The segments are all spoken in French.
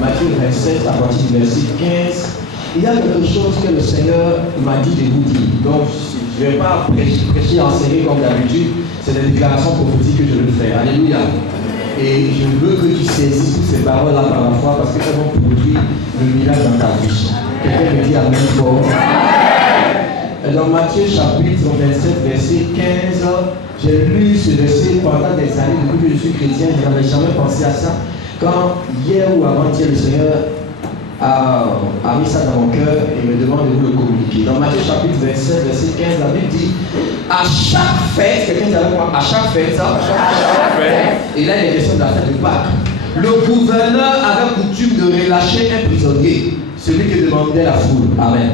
Matthieu 27, à partir du verset 15, il y a quelque chose que le Seigneur m'a dit de vous dire. Donc, je ne vais pas prêcher, enseigner comme d'habitude. C'est des déclarations prophétiques que je veux faire. Alléluia. Et je veux que tu saisisses toutes ces paroles-là par la foi parce qu'elles vont produire le miracle dans ta vie. Quelqu'un me dit amen fort. Dans Matthieu chapitre 27, verset 15, j'ai lu ce verset pendant des années depuis que je suis chrétien. Je n'avais jamais pensé à ça. Quand hier ou avant-hier, le Seigneur a mis ça dans mon cœur et me demande de vous le communiquer. Dans Matthieu chapitre 27, verset 15, la Bible dit à chaque fête, quelqu'un dit avec moi, à chaque fête, et là il est question de la fête de Pâques, le gouverneur avait coutume de relâcher un prisonnier, celui qui demandait la foule. Amen.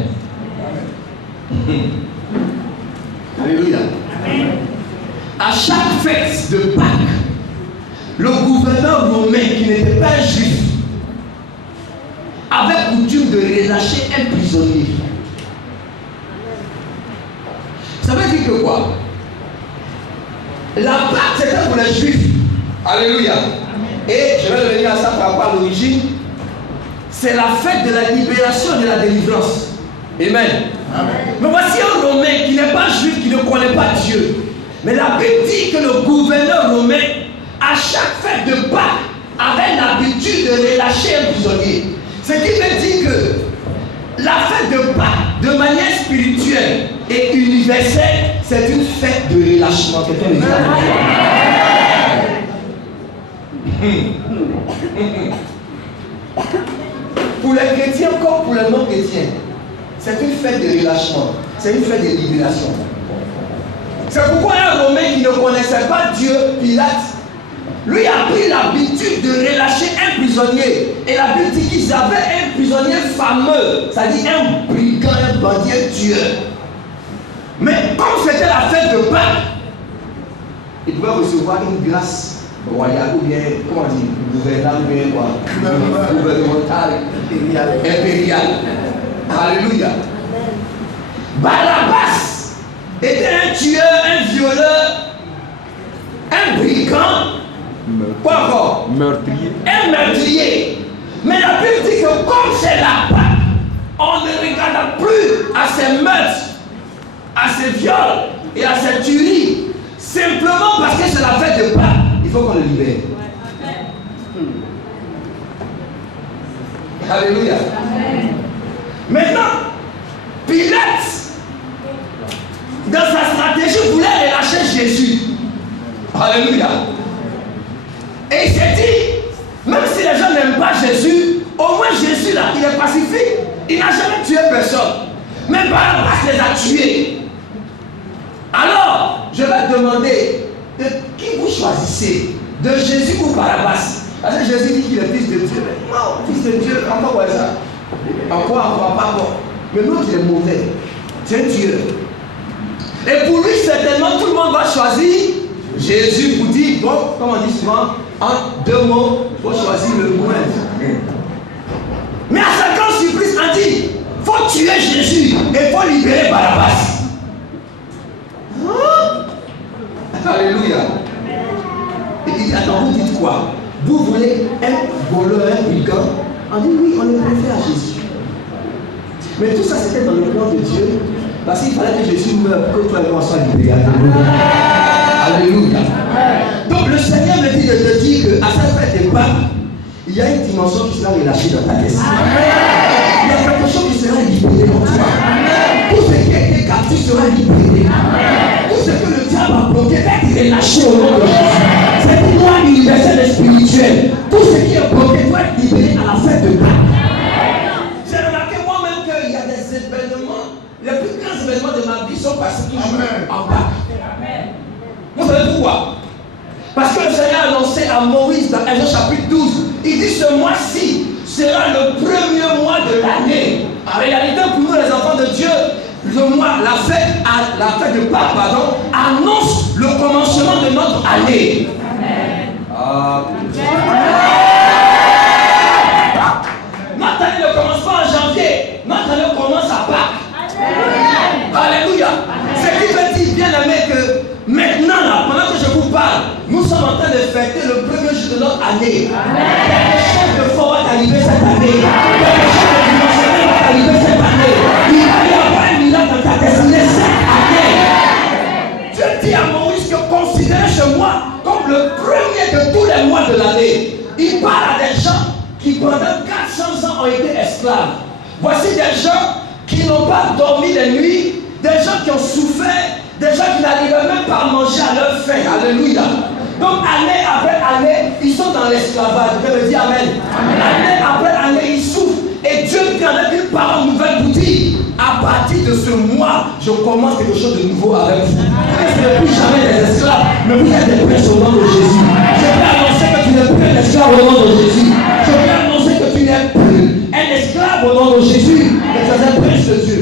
Alléluia. Amen. À chaque fête de Pâques, le gouverneur romain, qui n'était pas juif, avait coutume de relâcher un prisonnier. Ça veut dire que quoi? La Pâque, c'était pour les juifs. Alléluia. Et je vais revenir à ça par rapport à l'origine. C'est la fête de la libération et de la délivrance. Amen. Amen. Mais voici un Romain qui n'est pas juif, qui ne connaît pas Dieu. Mais la Bible dit que le gouverneur romain, à chaque fête de Pâques, avait l'habitude de relâcher un prisonnier. Ce qui veut dire que la fête de Pâques, de manière spirituelle et universelle, c'est une fête de relâchement. Quelqu'un me dit pour les chrétiens comme pour les non-chrétiens, c'est une fête de relâchement. C'est une fête de libération. C'est pourquoi un Romain qui ne connaissait pas Dieu, Pilate, lui a pris l'habitude de relâcher un prisonnier. Et la Bible dit qu'ils avaient un prisonnier fameux, c'est-à-dire un brigand, un bandit, un tueur. Mais comme c'était la fête de Pâques, il pouvait recevoir une grâce royale ou bien, comment on dit, gouvernable ou bien quoi, gouvernementale, impériale. Alléluia. Barabbas était un tueur, un violeur, un brigand. Quoi encore? Meurtrier. Un meurtrier. Mais la Bible dit que comme c'est la Pâque, on ne regarde plus à ses meurtres, à ses viols et à ses tueries. Simplement parce que c'est la fête de Pâques, il faut qu'on le libère. Alléluia. Amen. Maintenant, Pilate, dans sa stratégie, voulait relâcher Jésus. Alléluia. Et il s'est dit, même si les gens n'aiment pas Jésus, au moins Jésus là, il est pacifique. Il n'a jamais tué personne. Mais Barabbas les a tués. Alors, je vais demander, de qui vous choisissez? De Jésus ou Barabbas? Parce que Jésus dit qu'il est fils de Dieu. Mais non, fils de Dieu, encore quoi ça? Encore, pas encore. Mais l'autre il est mauvais. C'est un tueur. Et pour lui, certainement, tout le monde va choisir Jésus pour dire, bon, comme on dit souvent, en deux mots, il faut choisir le moindre. Mais à sa grande surprise, on dit, il faut tuer Jésus et il faut libérer Barabbas. Alléluia. Et il dit, attends, vous dites quoi? Vous voulez un voleur, un brigand? On dit, oui, on le préfère à Jésus. Mais tout ça, c'était dans le plan de Dieu. Parce qu'il fallait que Jésus meure pour que toi et moi soyons libérés. Alléluia. Donc le Seigneur me dit de te dire qu'à cette fête de Pâques, il y a une dimension qui sera relâchée dans ta destinée. Il y a quelque chose qui sera libéré en toi. Tout ce qui a été captif sera libéré. Tout ce que le diable a bloqué va être relâché au nom de Jésus. C'est une loi universelle. ce qui joue en Pâques. Vous savez pourquoi? Parce que le Seigneur a annoncé à Moïse dans Exode chapitre 12, il dit ce mois-ci sera le premier mois de l'année. En réalité, pour nous les enfants de Dieu, le mois, la fête de Pâques, pardon, annonce le commencement de notre année. Notre année ne commence pas en janvier, notre année commence à Pâques. Alléluia. Ce qui veut dire, bien aimé, que maintenant, là, pendant que je vous parle, nous sommes en train de fêter le premier jour de notre année. Quelque chose de fort va arriver cette année. Quelque chose de dimensionnel va arriver cette année. Il va y avoir un miracle dans ta destinée cette année. Dieu dit à Moïse que considérez ce mois comme le premier de tous les mois de l'année. Il parle à des gens qui pendant 400 ans ont été esclaves. Voici des gens qui n'ont pas dormi les nuits, des gens qui ont souffert, des gens qui n'arrivaient même pas à manger à leur faim. Alléluia. Donc année après année, ils sont dans l'esclavage. Je me dis amen. Année après année, ils souffrent. Et Dieu vient avec une parole nouvelle pour dire, à partir de ce mois, je commence quelque chose de nouveau avec vous. Vous n'êtes plus jamais des esclaves, mais vous êtes des princes au nom de Jésus. Je vais annoncer que tu n'es plus un esclave au nom de Jésus. Je vais annoncer que tu n'es plus un esclave au nom de Jésus, mais tu es un prince de Dieu.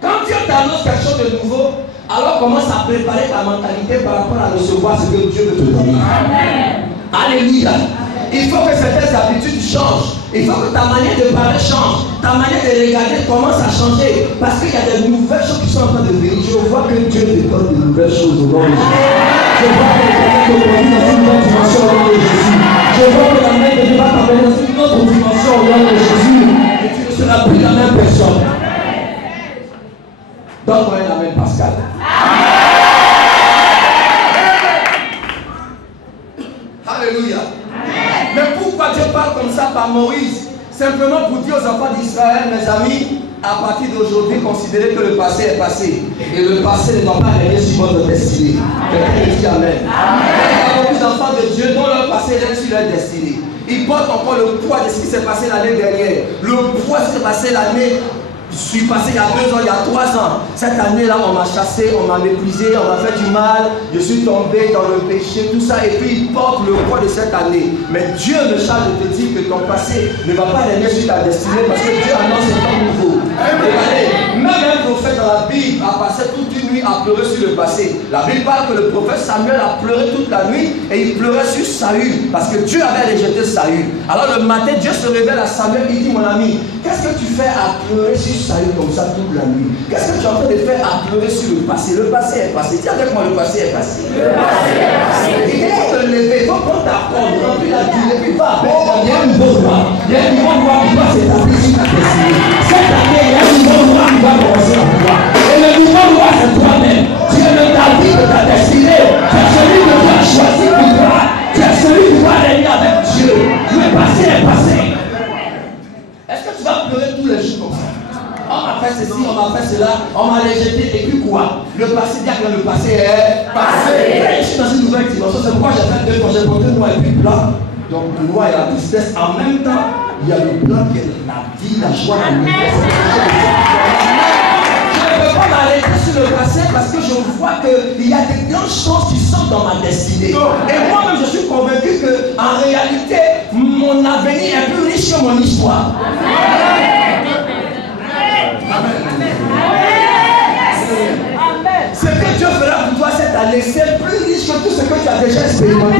Quand Dieu t'annonce quelque chose de nouveau, alors commence à préparer ta mentalité par rapport à recevoir ce que Dieu veut te donner. Alléluia. Il faut que certaines habitudes changent. Il faut que ta manière de parler change. Ta manière de regarder commence à changer. Parce qu'il y a des nouvelles choses qui sont en train de venir. Je vois que Dieu te donne de nouvelles choses au nom de Jésus. Je vois que le Seigneur te conduit dans une autre dimension au nom de Jésus. Je vois que la main de Dieu va t'amener dans une autre dimension au nom de Jésus. Et tu ne seras plus la même personne. Donne-moi un amen, Pascal. Alléluia. Mais pourquoi Dieu parle comme ça par Moïse? Simplement pour dire aux enfants d'Israël, mes amis, à partir d'aujourd'hui, considérez que le passé est passé. Et le passé ne doit pas régner sur votre destinée. Quelqu'un me dit amen. Il y a beaucoup d'enfants de Dieu dont leur passé règne sur leur destinée. Ils portent encore le poids de ce qui s'est passé l'année dernière. Le poids de ce qui s'est passé l'année. Je suis passé il y a 2 ans, il y a 3 ans. Cette année-là, on m'a chassé, on m'a méprisé, on m'a fait du mal. Je suis tombé dans le péché, tout ça. Et puis, il porte le poids de cette année. Mais Dieu me charge de te dire que ton passé ne va pas régner sur ta destinée parce que Dieu annonce un temps nouveau. Regardez, même un prophète dans la Bible a passé toute une nuit à pleurer sur le passé. La Bible parle que le prophète Samuel a pleuré toute la nuit et il pleurait sur Saül parce que Dieu avait rejeté Saül. Alors le matin, Dieu se révèle à Samuel, il dit, mon ami, qu'est-ce que tu fais à pleurer sur Saül comme ça toute la nuit? Qu'est-ce que tu es en train de faire à pleurer sur le passé? Le passé est passé. Dis avec moi, le passé est passé. Le passé est passé. Il faut te lever, il faut prendre ta corde, remplir la dîne, et puis va avec. Il y a un nouveau roi. Il y a un nouveau roi qui va s'établir sur ta destinée. Cette année, il y a un nouveau roi qui va commencer à pouvoir. Et le nouveau roi, c'est toi-même. Tu es le David de ta destinée. Tu es celui que tu as choisi pour toi. Tu es celui qui va régner avec Dieu. Le passé est passé. Est-ce que tu vas pleurer tous les jours comme ça? On m'a fait ceci, on m'a fait cela, on m'a rejeté, et puis quoi? Le passé, dire que le passé est passé. Je suis dans une nouvelle dimension, c'est pourquoi j'ai fait 2 projets pour noir et puis blanc. Donc le noir et la tristesse, en même temps, il y a le blanc qui est la vie, la joie, la lumière. Je ne peux pas m'arrêter sur le passé parce que je vois qu'il y a des grandes choses qui sont dans ma destinée. Et moi-même, je suis convaincu qu'en réalité, mon avenir est plus riche que mon histoire. Ce que Dieu fera pour toi cette année, c'est plus riche que tout ce que tu as déjà expérimenté.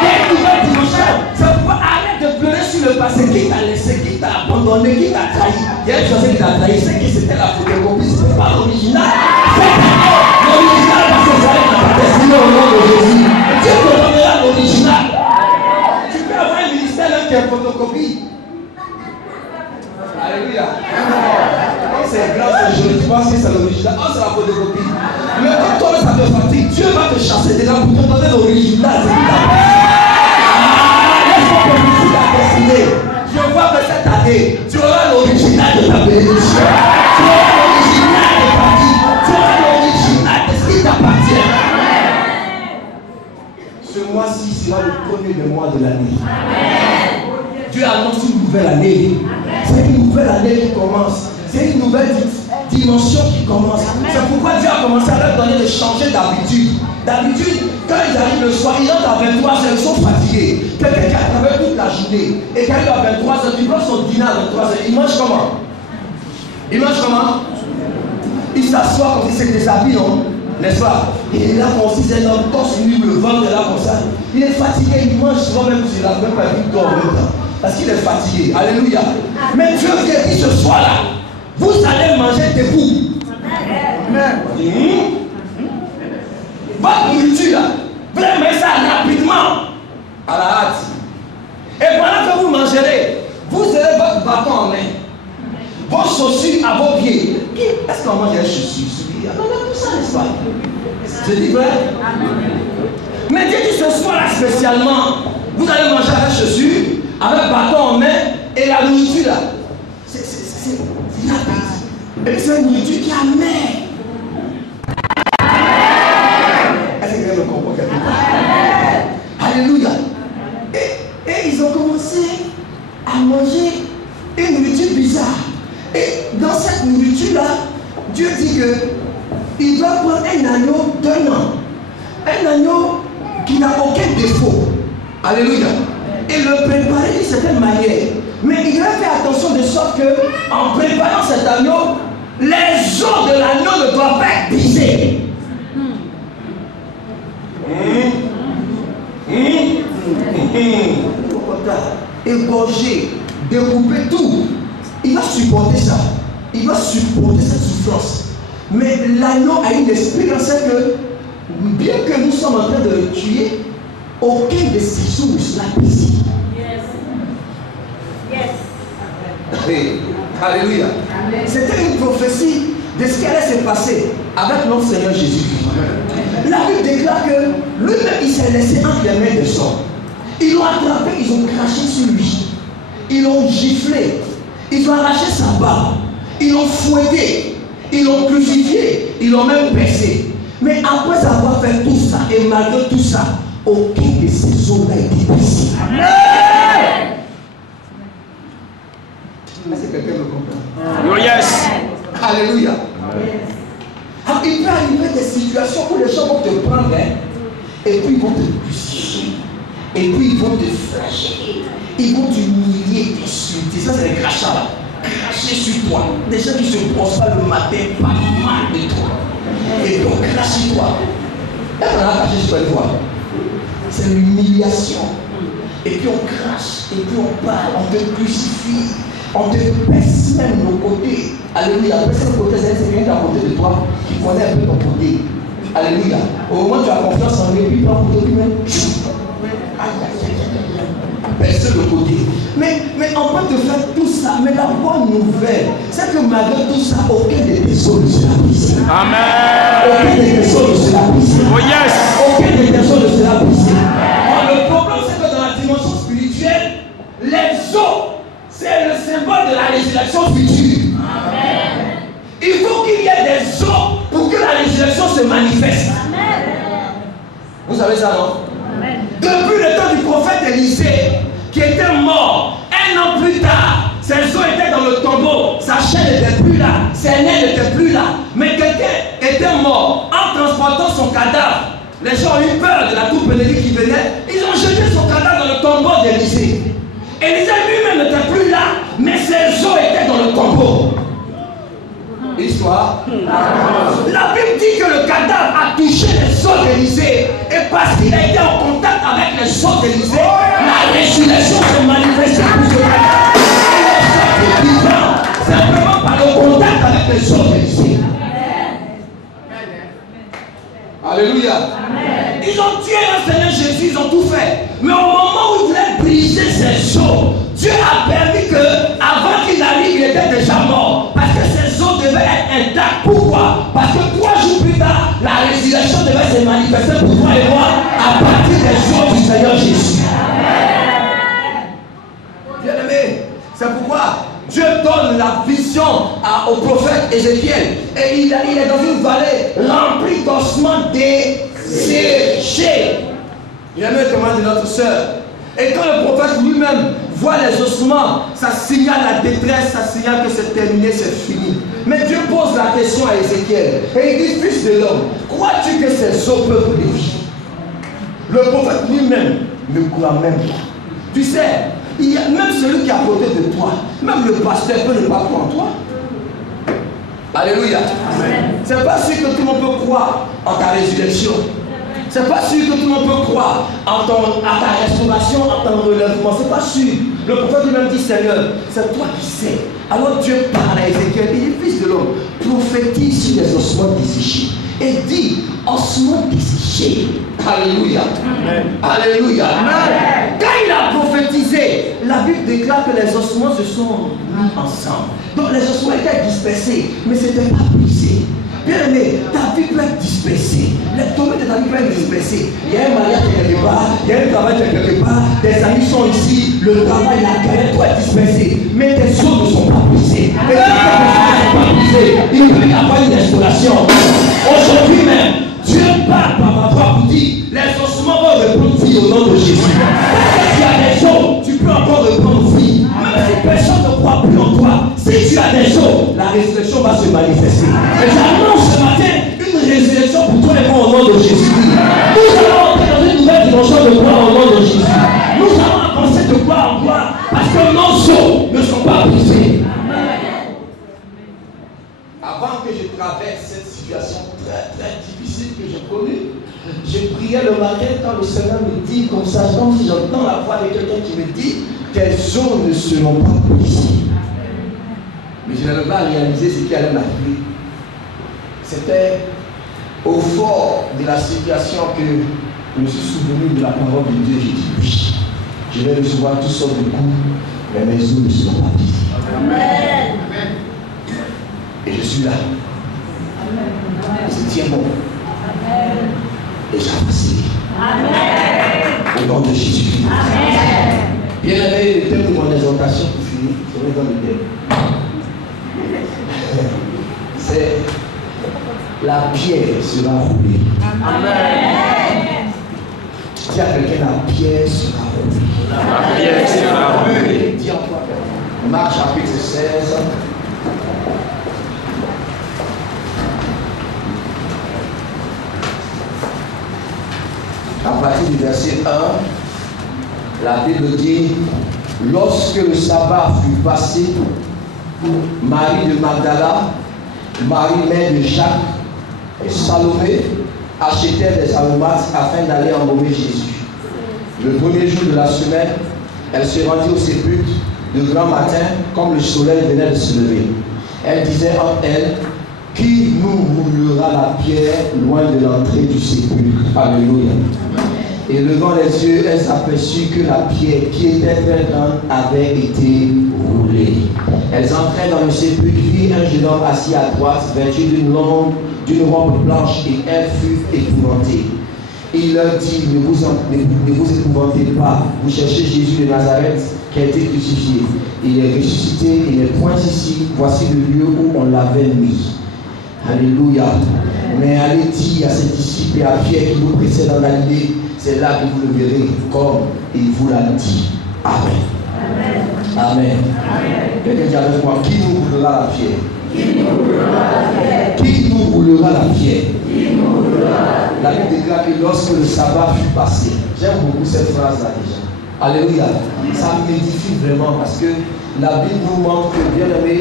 Il y a une nouvelle dimension. C'est pourquoi arrête de pleurer sur le passé. Qui t'a laissé, qui t'a abandonné, qui t'a trahi. Il y a une chose qui t'a trahi, c'est que c'était la photocopie, c'était pas l'original. L'original va se faire dans ta destinée au nom de Jésus. Dieu te donnera l'original. Tu peux avoir un ministère même qui est photocopie. Alléluia. Quand c'est grand, c'est joli, tu penses que c'est l'original. Oh, c'est la photocopie. Mais quand toi, ça te fatigue, Dieu va te chasser déjà pour te donner l'original. Laisse-moi prophétiser ta destinée. Je vois que cette année, tu auras l'original de ta bénédiction. Tu auras l'original de ta vie. Tu auras l'original de ce qui t'appartient. Ce mois-ci sera le premier des mois de l'année. Dieu annonce une nouvelle année. C'est une nouvelle année qui commence. C'est une nouvelle dimension qui commence. C'est pourquoi Dieu a commencé à leur donner de changer d'habitude. D'habitude, quand ils arrivent le soir, ils rentrent à 23h, ils sont fatigués. Quelqu'un qui a travaillé toute la journée et qui arrive à 23h, tu prends son dîner à 23h, il mange comment? Il mange comment? Il s'assoit comme si c'était déshabillé, non? N'est-ce pas? Il est là comme si c'est un homme torse nu, le ventre est là comme ça. Il est fatigué, il mange souvent même s'il n'a même pas vu d'or en même temps. Parce qu'il est fatigué. Alléluia. Mais Dieu vous a dit ce soir-là, vous allez manger debout. Amen. Votre nourriture, vous allez mettre ça rapidement à la hâte. Et pendant que vous mangerez, vous aurez votre bâton en main, vos chaussures à vos pieds. Est-ce qu'on mange les chaussures? On a tout ça, n'est-ce pas? Je dis vrai? Mais Dieu dit ce soir-là spécialement, vous allez manger avec chaussures, avec bâton en main et la nourriture là. C'est rapide. Et c'est une nourriture qui est amère. Est-ce que quelqu'un me comprend quelque part? Alléluia. Et ils ont commencé à manger une nourriture bizarre. Et dans cette nourriture-là, Dieu dit qu'il doit prendre un agneau d'1 an. Un agneau qui n'a aucun défaut. Alléluia. Et le préparer d'une certaine manière. Mais il a fait attention de sorte que, en préparant cet agneau, les os de l'agneau ne doivent pas être brisés. Égorger, découper tout. Il va supporter ça. Il va supporter cette souffrance. Mais l'agneau a une expérience que, bien que nous sommes en train de le tuer, aucun de ses os ne sera brisé. Yes. Alléluia. C'était une prophétie de ce qui allait se passer avec notre Seigneur Jésus-Christ. La Bible déclare que lui-même, il s'est laissé entre les mains des hommes. Ils l'ont attrapé, ils ont craché sur lui. Ils l'ont giflé. Ils ont arraché sa barbe. Ils l'ont fouetté. Ils l'ont crucifié. Ils l'ont même percé. Mais après avoir fait tout ça, et malgré tout ça, aucun de ces os n'a été brisé. Amen. Est-ce que quelqu'un me comprend? Oh yes. Alléluia. Alors, il peut arriver des situations où les gens vont te prendre, et puis ils vont te crucifier. Et puis ils vont te flageller. Ils vont t'humilier, t'insulter. Ça, c'est les crachats là. Cracher sur toi. Des gens qui se brossent pas le matin, pas mal de toi. Et puis on crache sur toi. Est-ce qu'on a craché sur toi une fois? C'est l'humiliation. Et puis on crache, et puis on parle, on te crucifie, on te baisse même nos côtés. Alléluia. Baisser nos côtés, c'est quelqu'un à côté de toi qui connaît un peu ton côté. Alléluia. Au moment où tu as confiance en lui, puis il prend pour toi lui-même. Baisser le côté. Mais on peut te faire tout ça. Mais la bonne nouvelle, c'est que malgré tout ça, aucun de tes os ne sera brisé. Amen. Aucun de tes os ne sera brisé. Oh yes. Aucun de tes os ne sera brisé. Le problème, c'est que dans la dimension spirituelle, les os, c'est le symbole de la résurrection future. Amen. Il faut qu'il y ait des os pour que la résurrection se manifeste. Amen. Vous savez ça, non? Amen. Depuis le temps du prophète Élisée, qui était mort, 1 an plus tard, ses os étaient dans le tombeau, sa chair n'était plus là, ses nerfs n'étaient plus là. Mais quelqu'un était mort. En transportant son cadavre, les gens ont eu peur de la troupe ennemie qui venait. Ils ont jeté son cadavre dans le tombeau d'Élisée. Élisée lui-même n'était plus là, mais ses os étaient dans le tombeau. Histoire. La Bible dit que le cadavre a touché les os d'Élisée. Et parce qu'il a été en contact avec les os d'Élisée, la résurrection s'est manifestée pour ce cadavre. Il est vivant simplement par le contact avec les os d'Élisée. Alléluia. Amen. Ils ont tué le Seigneur Jésus, ils ont tout fait. Mais au moment où ils voulaient briser ses os, Dieu a permis que, avant qu'il arrive, il était déjà mort. Parce que ses os devaient être intacts. Pourquoi? Parce que 3 jours plus tard, la résurrection devait se manifester pour toi et moi à partir des os du Seigneur Jésus. Bien aimé, c'est pourquoi Dieu donne la vision au prophète Ézéchiel. Et il est dans une vallée remplie d'ossements desséchés. Il a même demandé de notre soeur. Et quand le prophète lui-même Vois les ossements, ça signale la détresse, ça signale que c'est terminé, c'est fini. Mais Dieu pose la question à Ézéchiel. Et il dit, fils de l'homme, crois-tu que ces os peuvent vivre? Le prophète lui-même ne croit même pas. Tu sais, il y a même celui qui est à côté de toi, même le pasteur peut ne pas croire en toi. Alléluia. C'est pas sûr que tout le monde peut croire en ta résurrection. C'est pas sûr que tout le monde peut croire à ta restauration, en ton relèvement. C'est pas sûr. Le prophète lui-même dit, Seigneur, c'est toi qui sais. Alors Dieu parle à Ézéchiel, il dit, fils de l'homme, prophétise sur les ossements desséchés. Et dit, ossements desséchés. Alléluia. Amen. Alléluia. Amen. Quand il a prophétisé, la Bible déclare que les ossements se sont mis ensemble. Donc les ossements étaient dispersés, mais ce n'était pas brisé. Bien aimé, ta vie peut être dispersée. Les domaines de ta vie peuvent être dispersés. Il y a un mariage quelque part, il y a un travail quelque part, des amis sont ici, le travail, la carrière doit être dispersé. Mais tes os ne sont pas brisés. Mais tes os ne sont pas brisés. Il peut y avoir une restauration. Aujourd'hui même, Dieu parle par ma voix pour dire, les ossements vont reprendre vie au nom de Jésus. Parce que tu as des os, tu peux encore reprendre vie. Même si personne ne croit plus en toi, si tu as des os, la résurrection va se manifester. Et j'annonce ce matin une résurrection pour toi et moi au nom de Jésus. Nous allons entrer dans une nouvelle dimension de gloire au nom de Jésus. Nous allons avancer de gloire en gloire parce que nos os ne sont pas brisés. Avant que je traverse cette situation très difficile que j'ai connue, je priais le matin quand le Seigneur me dit comme ça, comme si j'entends la voix de quelqu'un qui me dit, tes os ne seront pas brisés. Mais je n'avais pas réalisé ce qui allait m'arriver. C'était au fort de la situation que je me suis souvenu de la parole de Dieu. J'ai dit oui, je vais recevoir toutes sortes de coups, mais mes os ne seront pas brisés. Amen. Et je suis là. Amen. Et je tiens bon. Amen. Et j'avance. Amen. Au nom de Jésus-Christ. Amen. Bien aimé, le thème de mon exhortation pour finir, je vais dans le thème. C'est la pierre sera roulée. Amen. Dis à quelqu'un, la pierre sera roulée. La pierre sera roulée. Dis encore. Marc chapitre 16. À partir du verset 1, la Bible dit, lorsque le sabbat fut passé, Marie de Magdala, Marie mère de Jacques et Salomé achetèrent des aromates afin d'aller embaumer Jésus. Le premier jour de la semaine, elle se rendit au sépulcre de grand matin, comme le soleil venait de se lever. Elle disait entre elles, qui nous roulera la pierre loin de l'entrée du sépulcre? Alléluia. Et levant les yeux, elle s'aperçut que la pierre qui était très grande avait été roulée. Elles entrèrent dans le sépulcre, virent un jeune homme assis à droite, vêtu d'une robe blanche, et elle fut épouvantée. Il leur dit, ne vous épouvantez pas, vous cherchez Jésus de Nazareth qui a été crucifié. Il est ressuscité, il n'est point ici, voici le lieu où on l'avait mis. Alléluia. Mais allez dire à ses disciples et à Pierre qui nous précède dans Galilée, c'est là que vous le verrez comme il vous l'a dit. Amen. Amen. Amen. Quelqu'un dit avec moi, qui nous roulera la pierre? Qui nous roulera la pierre? Qui nous roulera la pierre? Qui nous roulera la pierre? La Bible déclare que lorsque le sabbat fut passé, j'aime beaucoup cette phrase-là déjà. Alléluia. Ça m'édifie vraiment parce que la Bible nous montre que, bien aimé,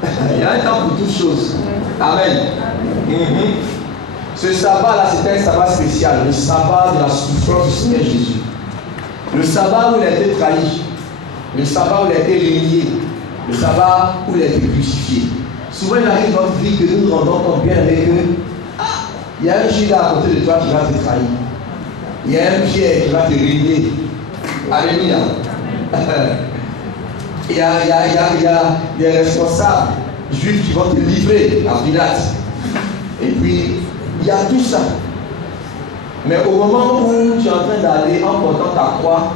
il y a un temps pour toutes choses. Amen. Ce sabbat-là, c'était un sabbat spécial, le sabbat de la souffrance du Seigneur Jésus. Le sabbat où il a été trahi, le sabbat où il a été renié, le sabbat où il a été crucifié. Souvent, il arrive dans notre vie que nous nous rendons compte bien avec eux. Il y a un Judas à côté de toi qui va te trahir. Il y a un Pierre qui va te renier. Alléluia. Il y a des responsables juifs qui vont te livrer à Pilate. Et puis, il y a tout ça. Mais au moment où tu es en train d'aller en portant ta croix,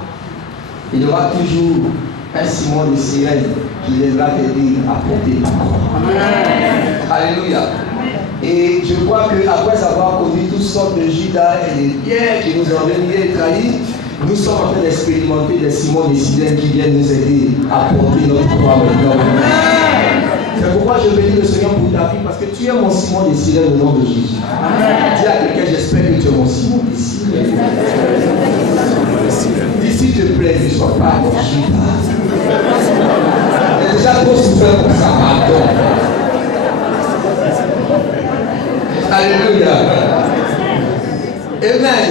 il y aura toujours un Simon de Cyrène qui viendra t'aider à porter ta croix. Amen. Alléluia. Et je crois qu'après avoir connu toutes sortes de Judas et de Pierre qui nous ont reniés et trahis, Nous sommes en train d'expérimenter des Simon des sirènes qui viennent nous aider à porter notre croix maintenant. C'est pourquoi je bénis le Seigneur pour ta vie, parce que tu es mon Simon des sirènes au nom de Jésus. Dis à quelqu'un, j'espère que tu es mon Simon des sirènes. Dis s'il te plaît, ne sois pas mon Judas. J'ai déjà trop souffert pour ça, pardon. Alléluia. Amen.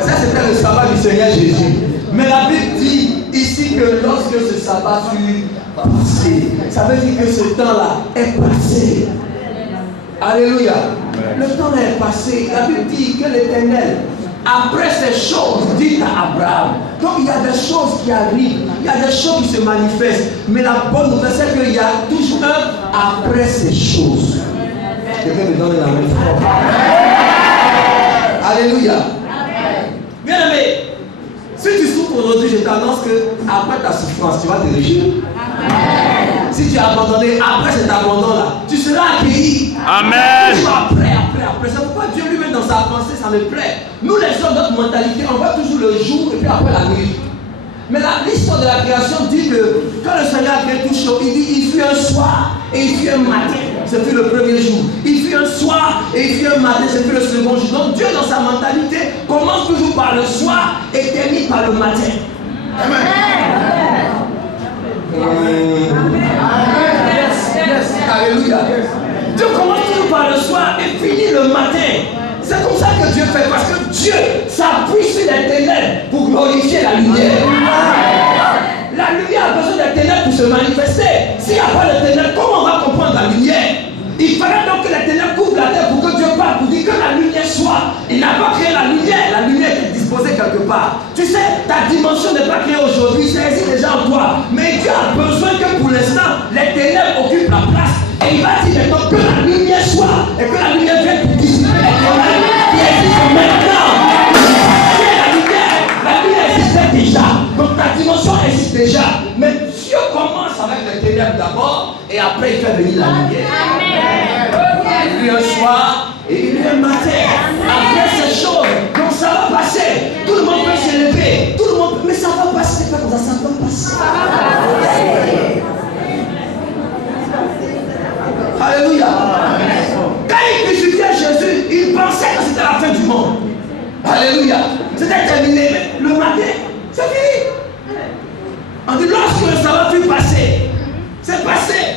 Ça c'était le sabbat du Seigneur Jésus. Mais la Bible dit ici que lorsque ce sabbat fut passé, ça veut dire que ce temps-là est passé. Alléluia. Le temps est passé. La Bible dit que l'Éternel, après ces choses, dit à Abraham. Donc il y a des choses qui arrivent, il y a des choses qui se manifestent. Mais la bonne nouvelle, c'est qu'il y a toujours un après ces choses. Quelqu'un me donne la main forte. Alléluia. Bien aimé, si tu souffres aujourd'hui, je t'annonce qu'après ta souffrance, tu vas te réjouir. Si tu as abandonné, après cet abandon-là, tu seras accueilli. Amen. Après. C'est pourquoi Dieu lui-même dans sa pensée, ça me plaît. Nous les hommes, notre mentalité, on voit toujours le jour et puis après la nuit. Mais l'histoire de la création dit que quand le Seigneur a créé tout chaud, il dit il fut un soir et il fut un matin. Ce fut le premier jour. Il fut un soir et il fut un matin. Ce fut le second jour. Donc Dieu dans sa mentalité commence toujours par le soir et termine par le matin. Amen. Alléluia. Dieu commence toujours par le soir et finit le matin. C'est comme ça que Dieu fait, parce que Dieu s'appuie sur les ténèbres pour glorifier la lumière. La lumière a besoin des ténèbres pour se manifester. S'il n'y a pas de ténèbres, comment on va comprendre la lumière? Il fallait donc que les ténèbres couvrent la terre pour que Dieu parle, pour dire que la lumière soit. Il n'a pas créé la lumière est disposée quelque part. Tu sais, ta dimension n'est pas créée aujourd'hui, ça existe déjà en toi. Mais Dieu a besoin que pour l'instant, les ténèbres occupent la place. Et il va dire maintenant que la lumière soit, et que la lumière vienne pour dissiper les ténèbres qui existent maintenant. La lumière existait déjà, donc ta dimension existe déjà. Mais Dieu commence avec les ténèbres d'abord, et après il fait venir la lumière. Il y a un soir, et il y a un matin. Après ces choses, donc ça va passer. Tout le monde peut se lever, tout le monde peut, mais ça va passer, c'est pas comme ça, ça va passer. Alléluia. Quand il crucifiait Jésus, il pensait que c'était la fin du monde. Alléluia. C'était terminé. Mais le matin, c'est fini. On dit lorsque le sabbat fut passé, c'est passé.